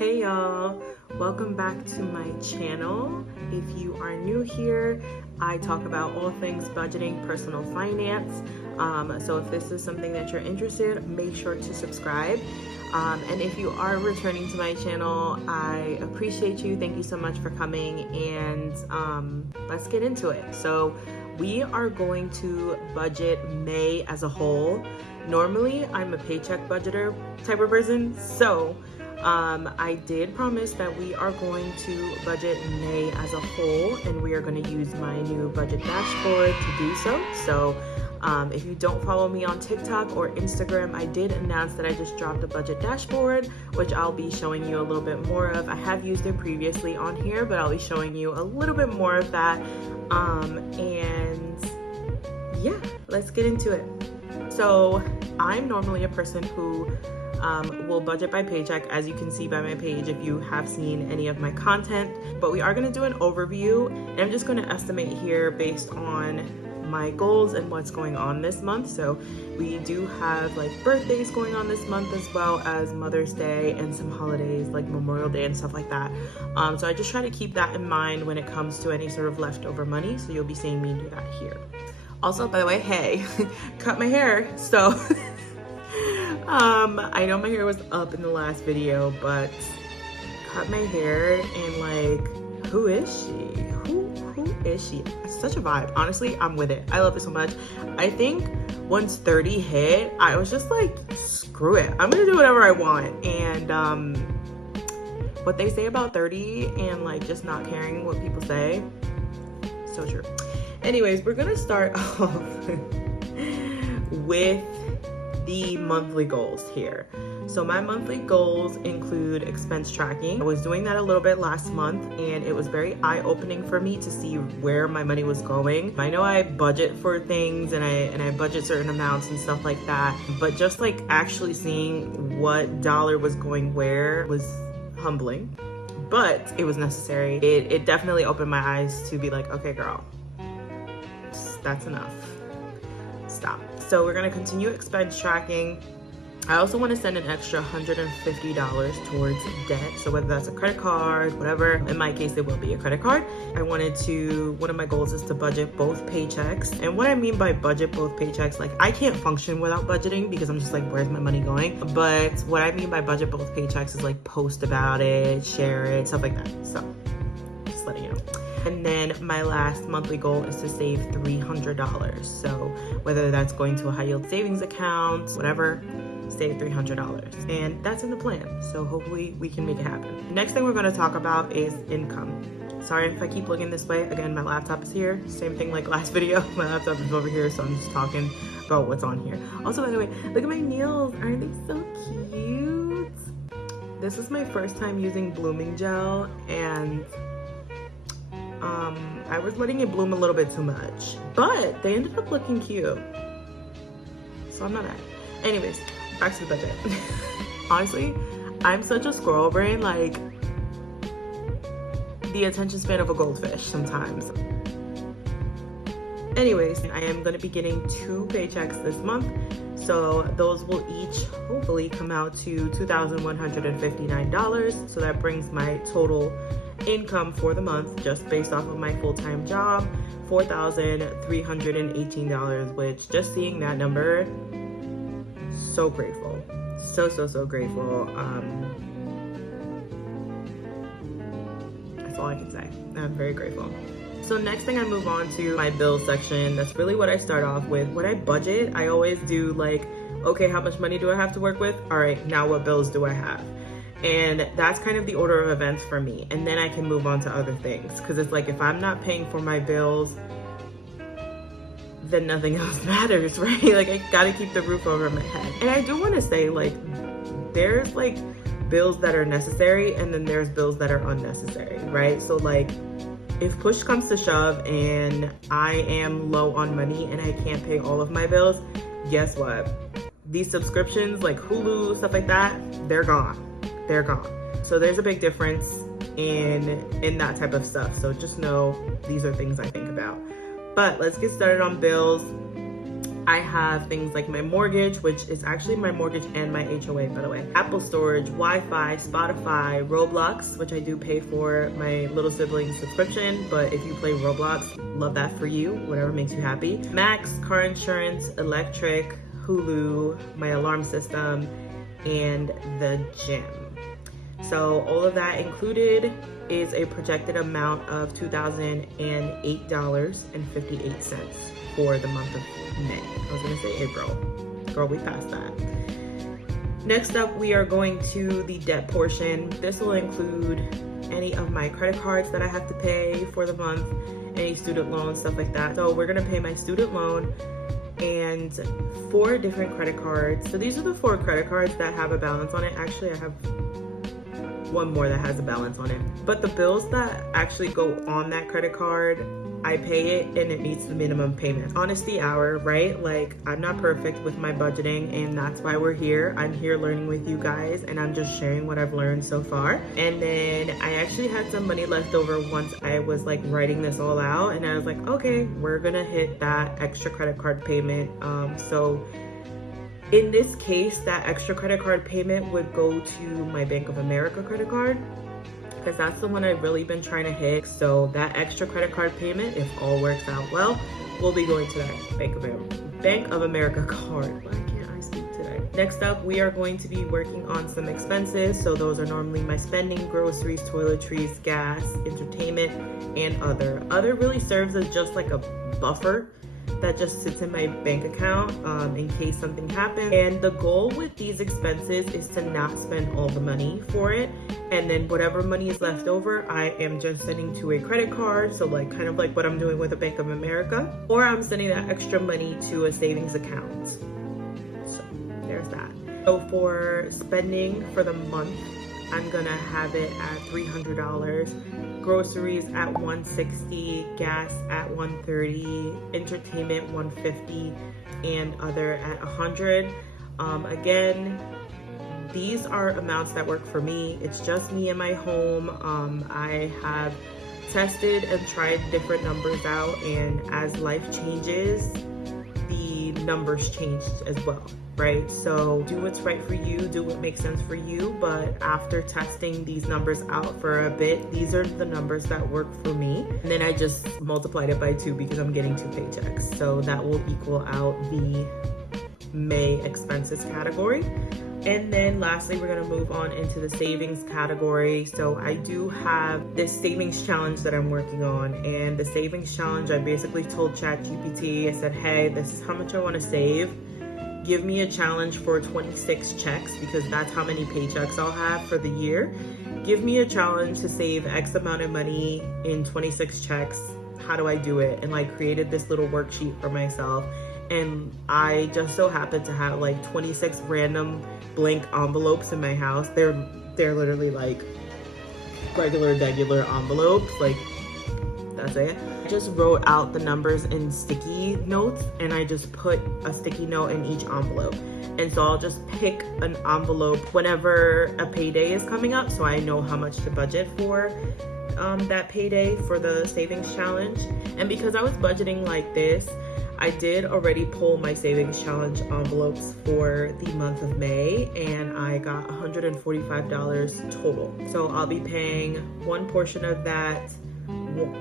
Hey y'all, welcome back to my channel. If you are new here, I talk about all things budgeting, personal finance. So if this is something that you're interested in, make sure to subscribe. And if you are returning to my channel, I appreciate you. Thank you so much for coming, and let's get into it. So we are going to budget May as a whole. Normally, I'm a paycheck budgeter type of person, so I did promise that we are going to budget May as a whole, and we are going to use my new budget dashboard to do so. So if you don't follow me on TikTok or Instagram, I did announce that I just dropped a budget dashboard, which I'll be showing you a little bit more of. I have used it previously on here, but I'll be showing you a little bit more of that. And yeah, let's get into it. So I'm normally a person who will budget by paycheck, as you can see by my page if you have seen any of my content, but we are going to do an overview, and I'm just going to estimate here based on my goals and what's going on this month. So we do have like birthdays going on this month, as well as Mother's Day and some holidays like Memorial Day and stuff like that. So I just try to keep that in mind when it comes to any sort of leftover money, so you'll be seeing me do that here. Also, by the way, hey, cut my hair. So I know my hair was up in the last video, but cut my hair, and like, who is she? Who is she? It's such a vibe. Honestly, I'm with it. I love it so much. I think once 30 hit, I was just like, screw it. I'm gonna do whatever I want. And what they say about 30 and like just not caring what people say, so true. Anyways, we're gonna start off with the monthly goals here. So my monthly goals include expense tracking. I was doing that a little bit last month, and it was very eye-opening for me to see where my money was going. I know I budget for things and I budget certain amounts and stuff like that, but just like actually seeing what dollar was going where was humbling, but it was necessary. It definitely opened my eyes to be like, okay girl, that's enough, stop. So we're gonna continue expense tracking. I also want to send an extra $150 towards debt. So whether that's a credit card, whatever, in my case, it will be a credit card. One of my goals is to budget both paychecks. And what I mean by budget both paychecks, like I can't function without budgeting because I'm just like, where's my money going? But what I mean by budget both paychecks is like post about it, share it, stuff like that. So just letting you know. And then my last monthly goal is to save $300. So whether that's going to a high yield savings account, whatever, save $300. And that's in the plan. So hopefully we can make it happen. Next thing we're going to talk about is income. Sorry if I keep looking this way. Again, my laptop is here. Same thing like last video. My laptop is over here, so I'm just talking about what's on here. Also, by the way, look at my nails. Aren't they so cute? This is my first time using blooming gel, and I was letting it bloom a little bit too much, but they ended up looking cute, so I'm not mad. Anyways, back to the budget. Honestly, I'm such a squirrel brain, like the attention span of a goldfish sometimes. Anyways, I am going to be getting 2 paychecks this month, so those will each hopefully come out to $2,159. So that brings my total income for the month, just based off of my full-time job, $4,318, which just seeing that number, so grateful. So grateful. That's all I can say. I'm very grateful. So next thing I move on to my bills section. That's really what I start off with. When I budget, I always do like, okay, how much money do I have to work with? All right, now what bills do I have? And that's kind of the order of events for me. And then I can move on to other things. Because it's like, if I'm not paying for my bills, then nothing else matters, right? Like, I gotta keep the roof over my head. And I do want to say, like, there's like bills that are necessary, and then there's bills that are unnecessary, right? So like, if push comes to shove and I am low on money and I can't pay all of my bills, guess what? These subscriptions like Hulu, stuff like that, they're gone. They're gone. So there's a big difference in that type of stuff. So just know these are things I think about. But let's get started on bills. I have things like my mortgage, which is actually my mortgage and my HOA, by the way. Apple storage, Wi-Fi, Spotify, Roblox, which I do pay for my little sibling's subscription, but if you play Roblox, love that for you, whatever makes you happy. Max, car insurance, electric, Hulu, my alarm system, and the gym. So all of that included is a projected amount of $2,008.58 for the month of May. I was gonna say April. Girl, we passed that. Next up, we are going to the debt portion. This will include any of my credit cards that I have to pay for the month, any student loans, stuff like that. So we're gonna pay my student loan and 4 different credit cards. So these are the 4 credit cards that have a balance on it. Actually, I have one more that has a balance on it. But the bills that actually go on that credit card, I pay it and it meets the minimum payment. Honesty hour, right? Like, I'm not perfect with my budgeting, and that's why we're here. I'm here learning with you guys, and I'm just sharing what I've learned so far. And then I actually had some money left over once I was like writing this all out, and I was like, okay, we're gonna hit that extra credit card payment. So in this case, that extra credit card payment would go to my Bank of America credit card, because that's the one I've really been trying to hit. So that extra credit card payment, if all works out well, will be going to that Bank of America card. Why can't I speak today? Next up, we are going to be working on some expenses. So those are normally my spending, groceries, toiletries, gas, entertainment, and other. Other really serves as just like a buffer that just sits in my bank account in case something happens. And the goal with these expenses is to not spend all the money for it. And then whatever money is left over, I am just sending to a credit card. So like kind of like what I'm doing with a Bank of America, or I'm sending that extra money to a savings account. So there's that. So for spending for the month, I'm gonna have it at $300. Groceries at $160, gas at $130, entertainment $150, and other at $100. Again, these are amounts that work for me. It's just me in my home. I have tested and tried different numbers out, and as life changes, the numbers changed as well, right? So do what's right for you, do what makes sense for you. But after testing these numbers out for a bit, these are the numbers that work for me. And then I just multiplied it by 2 because I'm getting 2 paychecks. So that will equal out the May expenses category. And then lastly, we're gonna move on into the savings category. So I do have this savings challenge that I'm working on. And the savings challenge, I basically told ChatGPT, I said, hey, this is how much I wanna save. Give me a challenge for 26 checks, because that's how many paychecks I'll have for the year. Give me a challenge to save X amount of money in 26 checks. How do I do it? And like created this little worksheet for myself. And I just so happen to have like 26 random blank envelopes in my house. They're literally like regular envelopes, like that's it. I just wrote out the numbers in sticky notes, and I just put a sticky note in each envelope. And so I'll just pick an envelope whenever a payday is coming up, so I know how much to budget for that payday for the savings challenge. And because I was budgeting like this, I did already pull my savings challenge envelopes for the month of May, and I got $145 total. So I'll be paying one portion of that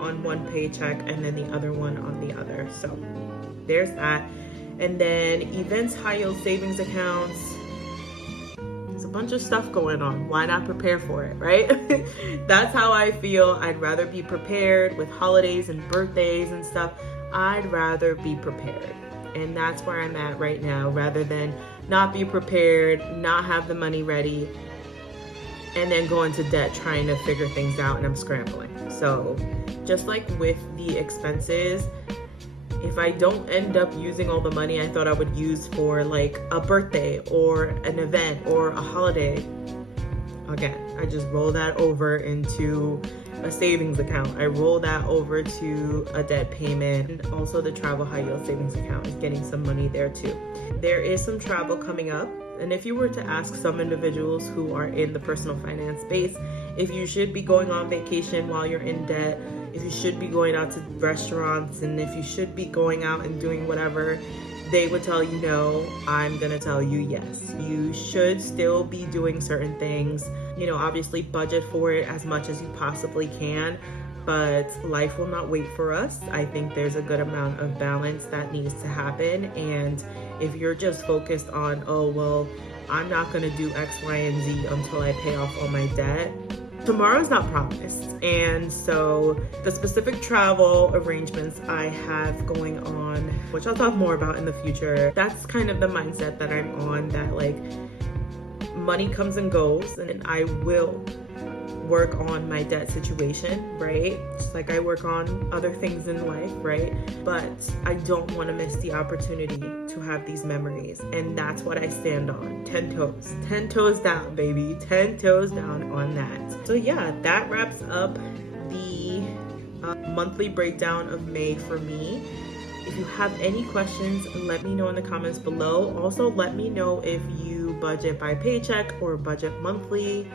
on one paycheck and then the other one on the other. So there's that. And then events, high yield savings accounts. There's a bunch of stuff going on. Why not prepare for it, right? That's how I feel. I'd rather be prepared with holidays and birthdays and stuff. I'd rather be prepared. And that's where I'm at right now, rather than not be prepared, not have the money ready, and then go into debt trying to figure things out, and I'm scrambling. So just like with the expenses, if I don't end up using all the money I thought I would use for like a birthday or an event or a holiday, again, I just roll that over into a savings account. I roll that over to a debt payment. And also the travel high yield savings account is getting some money there too. There is some travel coming up. And if you were to ask some individuals who are in the personal finance space, if you should be going on vacation while you're in debt, if you should be going out to restaurants, and if you should be going out and doing whatever, they would tell you no, I'm gonna tell you yes. You should still be doing certain things. You know, obviously budget for it as much as you possibly can, but life will not wait for us. I think there's a good amount of balance that needs to happen. And if you're just focused on, oh, well, I'm not gonna do X, Y, and Z until I pay off all my debt, tomorrow's not promised. And so the specific travel arrangements I have going on, which I'll talk more about in the future, that's kind of the mindset that I'm on, that like money comes and goes, and I will work on my debt situation, right? Just like I work on other things in life, right? But I don't want to miss the opportunity to have these memories. And that's what I stand on. 10 toes down, baby. 10 toes down on that. So yeah, that wraps up the monthly breakdown of May for me. If you have any questions, let me know in the comments below. Also, let me know if you budget by paycheck or budget monthly.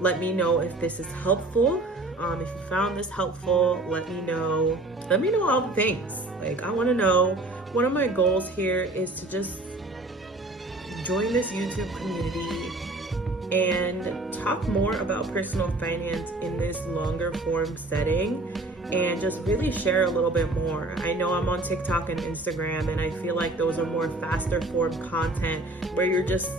Let me know if this is helpful. If you found this helpful, let me know all the things. Like, I want to know. One of my goals here is to just join this YouTube community and talk more about personal finance in this longer form setting, and just really share a little bit more. I know I'm on TikTok and Instagram, and I feel like those are more faster form content where you're just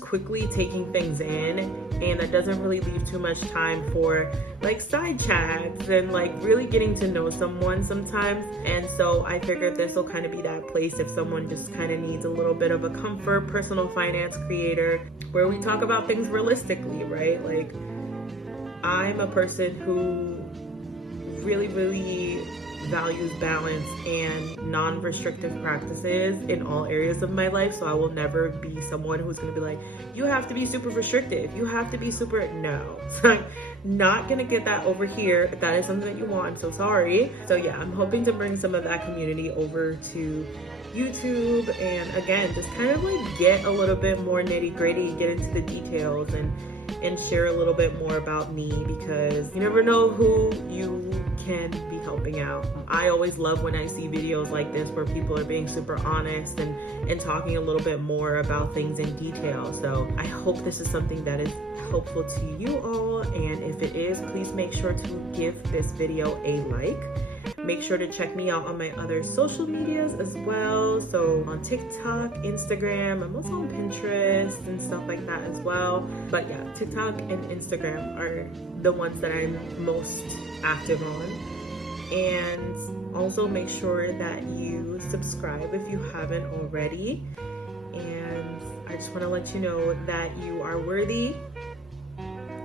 quickly taking things in, and that doesn't really leave too much time for like side chats and like really getting to know someone sometimes. And so I figured this will kind of be that place if someone just kind of needs a little bit of a comfort personal finance creator where we talk about things realistically, right? Like, I'm a person who really values balance and non-restrictive practices in all areas of my life. So I will never be someone who's going to be like, you have to be super restrictive, you have to be super, no. So I'm not going to get that over here. If that is something that you want, I'm so sorry. So yeah, I'm hoping to bring some of that community over to YouTube, and again, just kind of like get a little bit more nitty-gritty, get into the details, and share a little bit more about me, because you never know who you can be helping out. I always love when I see videos like this where people are being super honest and talking a little bit more about things in detail. So I hope this is something that is helpful to you all, and if it is, please make sure to give this video a like. Make sure to check me out on my other social medias as well. So on TikTok, Instagram, I'm also on Pinterest and stuff like that as well. But yeah, TikTok and Instagram are the ones that I'm most active on. And also make sure that you subscribe if you haven't already. And I just want to let you know that you are worthy.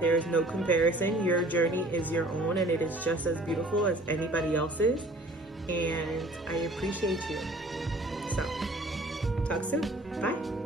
There is no comparison. Your journey is your own, and it is just as beautiful as anybody else's. And I appreciate you. So, talk soon. Bye.